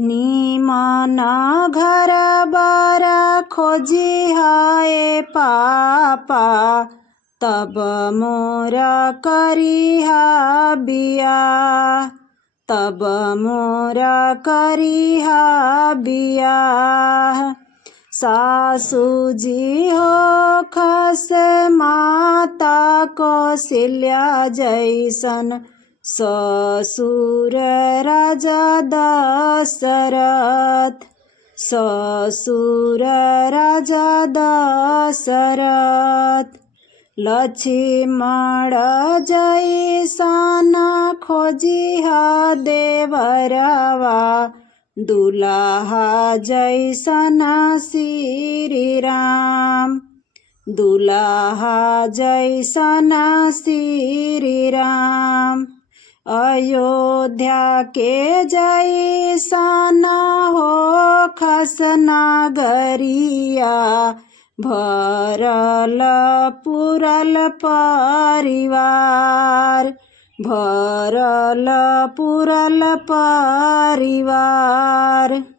निमन घर बार खोजी हाय पापा, तब मोर करिहा बियाह, तब मोर करिहा बियाह। सासुजी हो खस माता कौशल्या जैसन, ससुर राजा दशरथ, ससुर राजा दशरथ। लक्ष्मण जैसन खोजिहा देवरवा, दुल्हा जैसन श्री राम, दुल्हा जैसन श्री राम। अयोध्या के जैसन हो खस नागरिया, भरल पुरल परिवार, भरल पुरल परिवार।